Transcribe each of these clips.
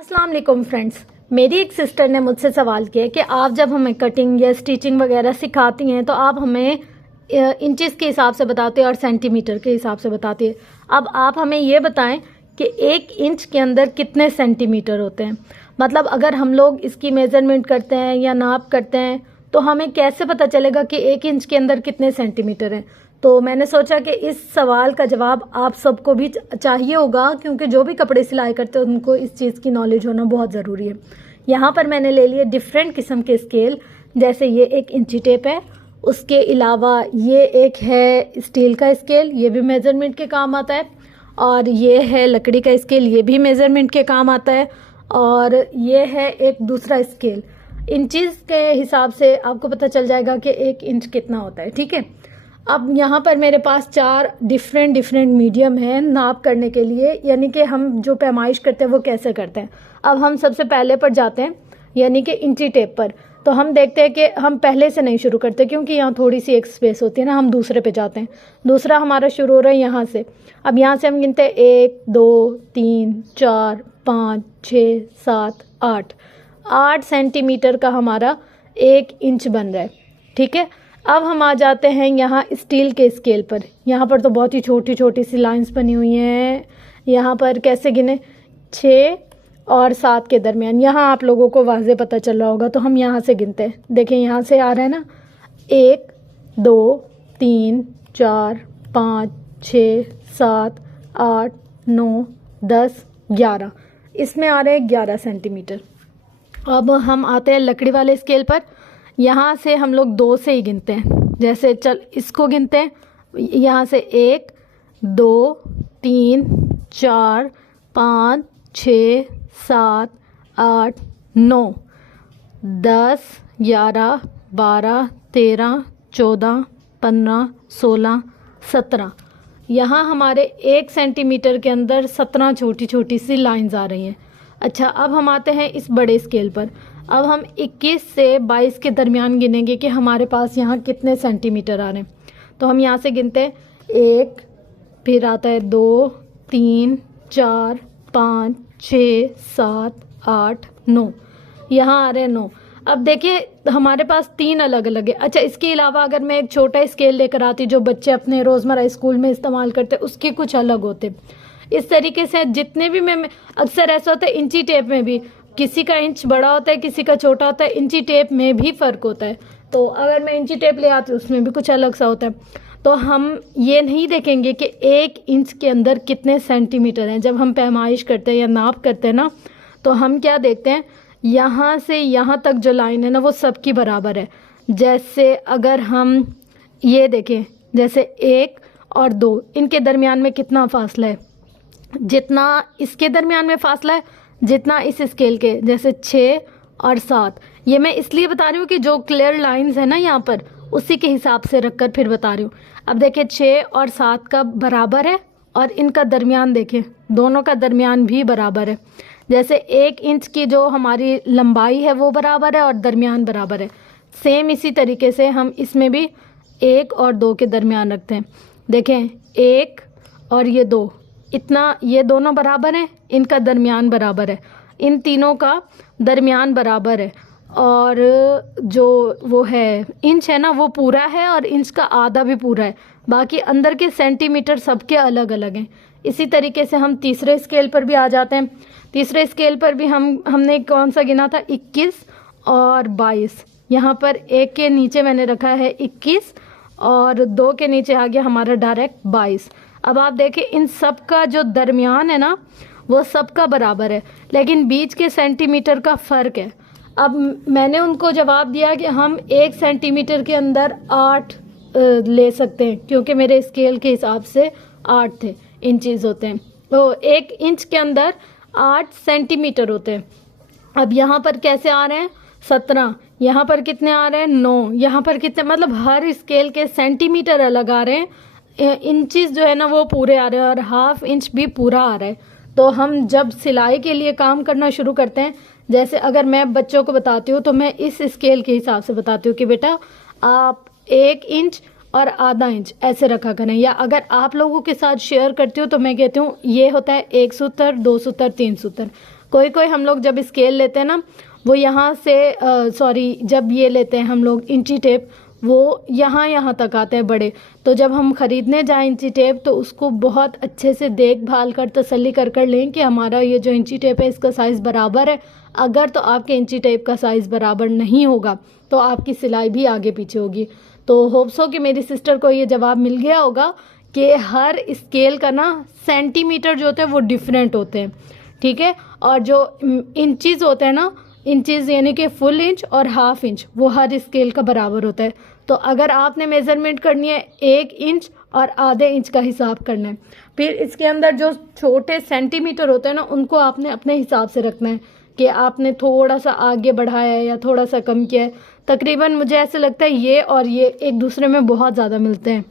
अस्सलाम वालेकुम फ्रेंड्स। मेरी एक सिस्टर ने मुझसे सवाल किया कि आप जब हमें कटिंग या स्टिचिंग वगैरह सिखाती हैं तो आप हमें इंचेस के हिसाब से बताते हैं और सेंटीमीटर के हिसाब से बताती है। अब आप हमें ये बताएं कि 1 इंच के अंदर कितने सेंटीमीटर होते हैं। मतलब अगर हम लोग इसकी मेज़रमेंट करते हैं या नाप करते हैं तो हमें कैसे पता चलेगा कि 1 इंच के अंदर कितने सेंटीमीटर हैं। तो मैंने सोचा कि इस सवाल का जवाब आप सबको भी चाहिए होगा, क्योंकि जो भी कपड़े सिलाई करते हैं उनको इस चीज़ की नॉलेज होना बहुत ज़रूरी है। यहाँ पर मैंने ले लिए डिफरेंट किस्म के स्केल। जैसे ये एक इंची टेप है, उसके अलावा ये एक है स्टील का स्केल, ये भी मेज़रमेंट के काम आता है। और ये है लकड़ी का स्केल, ये भी मेज़रमेंट के काम आता है। और ये है एक दूसरा स्केल। इंचज़ के हिसाब से आपको पता चल जाएगा कि 1 इंच कितना होता है। ठीक है, अब यहाँ पर मेरे पास 4 डिफरेंट मीडियम हैं नाप करने के लिए, यानी कि हम जो पैमाइश करते हैं वो कैसे करते हैं। अब हम सबसे पहले पर जाते हैं, यानी कि इंची टेप पर। तो हम देखते हैं कि हम पहले से नहीं शुरू करते, क्योंकि यहाँ थोड़ी सी एक स्पेस होती है ना, हम दूसरे पे जाते हैं। दूसरा हमारा शुरू हो रहा है यहाँ से। अब यहाँ से हम गिनते हैं 1 2 3 4 5 6 7 8 सेंटीमीटर का हमारा 1 इंच बन रहा है। ठीक है, अब हम आ जाते हैं यहाँ स्टील के स्केल पर। यहाँ पर तो बहुत ही छोटी छोटी सी लाइंस बनी हुई हैं। यहाँ पर कैसे गिने, 6 और 7 के दरमियान। यहाँ आप लोगों को वाज़े पता चल रहा होगा, तो हम यहाँ से गिनते हैं। देखें यहाँ से आ रहा है ना, 1 2 3 4 5 6 7 8 9 10 11, इसमें आ रहे हैं 11 सेंटीमीटर। अब हम आते हैं लकड़ी वाले स्केल पर। यहाँ से हम लोग 2 से ही गिनते हैं। जैसे चल इसको गिनते हैं, यहाँ से 1 2 3 4 5 6 7 8 9 10 11 12 13 14 15 16 17। यहाँ हमारे 1 सेंटीमीटर के अंदर 17 छोटी छोटी सी लाइंस आ रही हैं। अच्छा, अब हम आते हैं इस बड़े स्केल पर। अब हम 21 से 22 के दरमियान गिनेंगे कि हमारे पास यहाँ कितने सेंटीमीटर आ रहे हैं। तो हम यहाँ से गिनते हैं 1, फिर आता है 2 3 4 5 6 7 8 9, यहाँ आ रहे हैं 9। अब देखिए हमारे पास 3 अलग अलग है। अच्छा, इसके अलावा अगर मैं एक छोटा स्केल लेकर आती जो बच्चे अपने रोज़मर्रा स्कूल में इस्तेमाल करते, उसके कुछ अलग होते। इस तरीके से जितने भी मैं अक्सर ऐसा होता है इंची टेप में भी किसी का इंच बड़ा होता है, किसी का छोटा होता है। इंची टेप में भी फ़र्क होता है। तो अगर मैं इंची टेप ले आती हूँ उसमें भी कुछ अलग सा होता है। तो हम ये नहीं देखेंगे कि 1 इंच के अंदर कितने सेंटीमीटर हैं। जब हम पैमाइश करते हैं या नाप करते हैं ना, तो हम क्या देखते हैं, यहाँ से यहाँ तक जो लाइन है ना वो सबकी बराबर है। जैसे अगर हम ये देखें, जैसे 1 और 2 इनके दरमियान में कितना फासला है, जितना इसके दरमियान में फासला है जितना इस स्केल के, जैसे 6 और 7। ये मैं इसलिए बता रही हूँ कि जो क्लियर लाइंस है ना यहाँ पर, उसी के हिसाब से रखकर फिर बता रही हूँ। अब देखिए 6 और 7 का बराबर है, और इनका दरमियान देखें, दोनों का दरमियान भी बराबर है। जैसे 1 इंच की जो हमारी लंबाई है वो बराबर है और दरमियान बराबर है। सेम इसी तरीके से हम इसमें भी 1 और 2 के दरमियान रखते हैं। देखें 1 और ये 2, इतना ये दोनों बराबर हैं, इनका दरमियान बराबर है, इन तीनों का दरमियान बराबर है। और जो वो है इंच है ना वो पूरा है, और इंच का आधा भी पूरा है। बाकी अंदर के सेंटीमीटर सबके अलग अलग हैं। इसी तरीके से हम तीसरे स्केल पर भी आ जाते हैं। तीसरे स्केल पर भी हमने कौन सा गिना था, 21 और 22। यहाँ पर 1 के नीचे मैंने रखा है 21 और 2 के नीचे आ गया हमारा डायरेक्ट 22। अब आप देखें इन सब का जो दरमियान है ना वो सबका बराबर है, लेकिन बीच के सेंटीमीटर का फ़र्क है। अब मैंने उनको जवाब दिया कि हम 1 सेंटीमीटर के अंदर 8 ले सकते हैं, क्योंकि मेरे स्केल के हिसाब से 8 थे इंचेस होते हैं। तो 1 इंच के अंदर 8 सेंटीमीटर होते हैं। अब यहाँ पर कैसे आ रहे हैं, 17। यहाँ पर कितने आ रहे हैं, 9। यहाँ पर कितने, मतलब हर स्केल के सेंटीमीटर अलग आ रहे हैं। इंचेस जो है ना वो पूरे आ रहे हैं, और हाफ इंच भी पूरा आ रहा है। तो हम जब सिलाई के लिए काम करना शुरू करते हैं, जैसे अगर मैं बच्चों को बताती हूँ तो मैं इस स्केल के हिसाब से बताती हूँ कि बेटा आप 1 इंच और आधा इंच ऐसे रखा करें। या अगर आप लोगों के साथ शेयर करती हूँ तो मैं कहती हूँ ये होता है 1 सूत्र, 2 सूत्र, 3 सूत्र। कोई कोई हम लोग जब स्केल लेते हैं ना, वो यहाँ से जब ये लेते हैं हम लोग इंची टेप, वो यहाँ तक आते हैं बड़े। तो जब हम ख़रीदने जाएं इंची टेप, तो उसको बहुत अच्छे से देखभाल कर तसल्ली कर लें कि हमारा ये जो इंची टेप है इसका साइज़ बराबर है। अगर तो आपके इंची टेप का साइज़ बराबर नहीं होगा तो आपकी सिलाई भी आगे पीछे होगी। तो होप्स हो कि मेरी सिस्टर को ये जवाब मिल गया होगा कि हर स्केल का ना सेंटीमीटर जो होते हैं वो डिफरेंट होते हैं, ठीक है। और जो इंचज़ होते हैं ना, इंचज़ यानी कि फुल इंच और हाफ इंच, वो हर स्केल का बराबर होता है। तो अगर आपने मेज़रमेंट करनी है 1 इंच और आधे इंच का हिसाब करना है, फिर इसके अंदर जो छोटे सेंटीमीटर होते हैं ना, उनको आपने अपने हिसाब से रखना है कि आपने थोड़ा सा आगे बढ़ाया है या थोड़ा सा कम किया है। तकरीबन मुझे ऐसे लगता है ये और ये एक दूसरे में बहुत ज़्यादा मिलते हैं।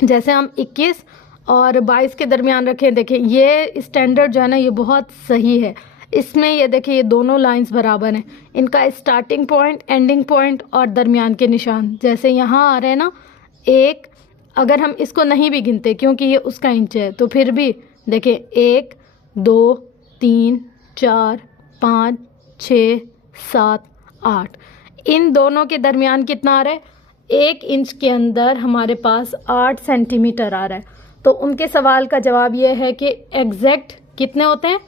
जैसे हम 21 और 22 के दरमियान रखें, देखें ये स्टैंडर्ड जो है ना ये बहुत सही है। इसमें ये देखिए ये दोनों लाइंस बराबर हैं, इनका स्टार्टिंग पॉइंट, एंडिंग पॉइंट और दरमियान के निशान जैसे यहाँ आ रहे हैं ना। एक अगर हम इसको नहीं भी गिनते क्योंकि ये उसका इंच है, तो फिर भी देखिए 1 2 3 4 5 6 7 8, इन दोनों के दरमियान कितना आ रहा है? 1 इंच के अंदर हमारे पास 8 सेंटीमीटर आ रहा है। तो उनके सवाल का जवाब ये है कि एग्जैक्ट कितने होते हैं?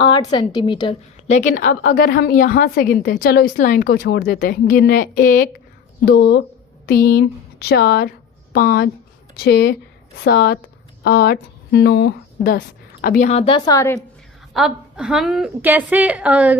8 सेंटीमीटर। लेकिन अब अगर हम यहाँ से गिनते हैं, चलो इस लाइन को छोड़ देते हैं, गिन रहे हैं 1 2 3 4 5 6 7 8 9 10, अब यहाँ 10 आ रहे हैं। अब हम कैसे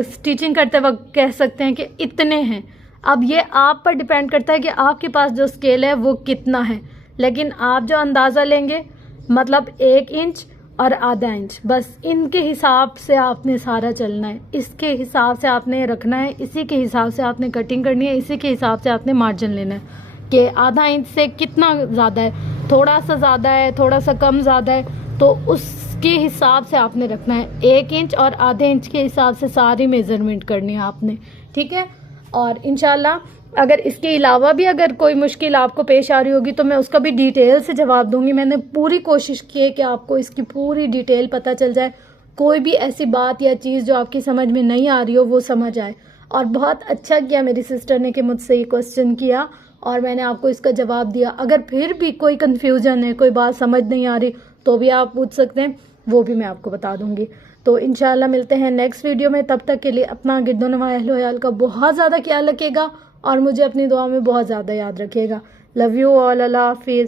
स्टिचिंग करते वक्त कह सकते हैं कि इतने हैं? अब ये आप पर डिपेंड करता है कि आपके पास जो स्केल है वो कितना है। लेकिन आप जो अंदाज़ा लेंगे, मतलब 1 इंच और आधा इंच, बस इनके हिसाब से आपने सारा चलना है, इसके हिसाब से आपने रखना है, इसी के हिसाब से आपने कटिंग करनी है, इसी के हिसाब से आपने मार्जिन लेना है कि आधा इंच से कितना ज़्यादा है, थोड़ा सा ज़्यादा है, थोड़ा सा कम ज़्यादा है, तो उसके हिसाब से आपने रखना है। 1 इंच और आधे इंच के हिसाब से सारी मेज़रमेंट करनी है आपने, ठीक है। और इंशाल्लाह अगर इसके अलावा भी अगर कोई मुश्किल आपको पेश आ रही होगी तो मैं उसका भी डिटेल से जवाब दूंगी। मैंने पूरी कोशिश की है कि आपको इसकी पूरी डिटेल पता चल जाए, कोई भी ऐसी बात या चीज़ जो आपकी समझ में नहीं आ रही हो वो समझ आए। और बहुत अच्छा किया मेरी सिस्टर ने कि मुझसे ये क्वेश्चन किया और मैंने आपको इसका जवाब दिया। अगर फिर भी कोई कन्फ्यूज़न है, कोई बात समझ नहीं आ रही, तो भी आप पूछ सकते हैं, वो भी मैं आपको बता दूंगी। तो इंशाल्लाह मिलते हैं नेक्स्ट वीडियो में। तब तक के लिए अपना गिरदोनवा अहलो अयाल का बहुत ज़्यादा ख्याल रखिएगा और मुझे अपनी दुआ में बहुत ज़्यादा याद रखिएगा। लव यू ऑल, अल्लाह हाफिज़।